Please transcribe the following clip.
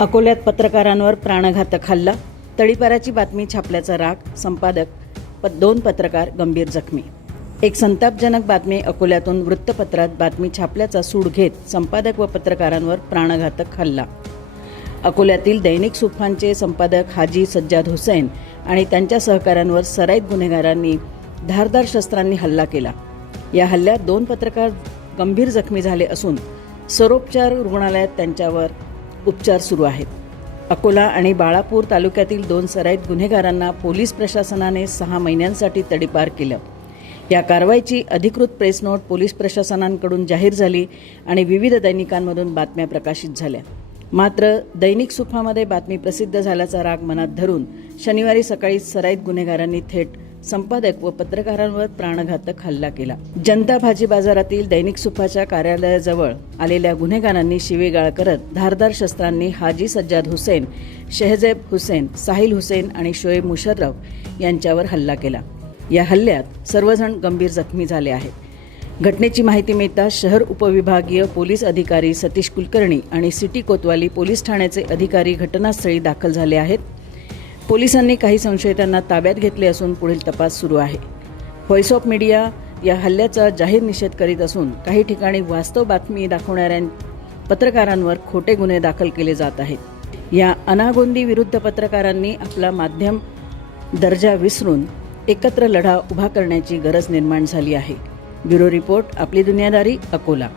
अकोल्यात पत्रकारांवर प्राणघातक हल्ला तळीपाराची बातमी छापल्याचा राग संपादक प दोन पत्रकार गंभीर जखमी. एक संतापजनक बातमी अकोल्यातून वृत्तपत्रात बातमी छापल्याचा सूड घेत संपादक व पत्रकारांवर प्राणघातक हल्ला. अकोल्यातील दैनिक सुफांचे संपादक हाजी सज्जाद हुसैन आणि त्यांच्या सहकाऱ्यांवर सराईत गुन्हेगारांनी धारदार शस्त्रांनी हल्ला केला. या हल्ल्यात दोन पत्रकार गंभीर जखमी झाले असून सरोपचार रुग्णालयात त्यांच्यावर उपचार सुरू आहेत. अकोला आणि बाळापूर तालुक्यातील दोन सराईत गुन्हेगारांना पोलीस प्रशासनाने सहा महिन्यांसाठी तडीपार केलं. या कारवाईची अधिकृत प्रेस नोट पोलीस प्रशासनांकडून जाहीर झाली आणि विविध दैनिकांमधून बातम्या प्रकाशित झाल्या. मात्र दैनिक सुफामध्ये बातमी प्रसिद्ध झाल्याचा राग मनात धरून शनिवारी सकाळी सराईत गुन्हेगारांनी थेट संपादक व पत्रकारांवर प्राणघातक हल्ला केला. जनता भाजी बाजारातील दैनिक सुफाच्या कार्यालयाजवळ आलेल्या गुन्हेगारांनी शिवेगाळ करत धारदार शस्त्रांनी हाजी सज्जाद हुसेन शेहजेब हुसेन साहिल हुसेन आणि शोएब मुशर्रफ यांच्यावर हल्ला केला. या हल्ल्यात सर्वजण गंभीर जखमी झाले आहेत. घटनेची माहिती मिळताच शहर उपविभागीय पोलीस अधिकारी सतीश कुलकर्णी आणि सिटी कोतवाली पोलीस ठाण्याचे अधिकारी घटनास्थळी दाखल झाले आहेत. पोलिसांनी काही संशयितांना ताब्यात घेतले असून पुढील तपास सुरू आहे. व्हॉइस ऑफ मीडिया या हल्ल्याचा जाहीर निषेध करीत असून काही ठिकाणी वास्तव बातमी दाखवणाऱ्या पत्रकारांवर खोटे गुन्हे दाखल केले जात आहेत. या अनागोंदी विरुद्ध पत्रकारांनी आपला माध्यम दर्जा विसरून एकत्र लढा उभा करण्याची गरज निर्माण झाली आहे. ब्युरो रिपोर्ट आपली दुनियादारी अकोला.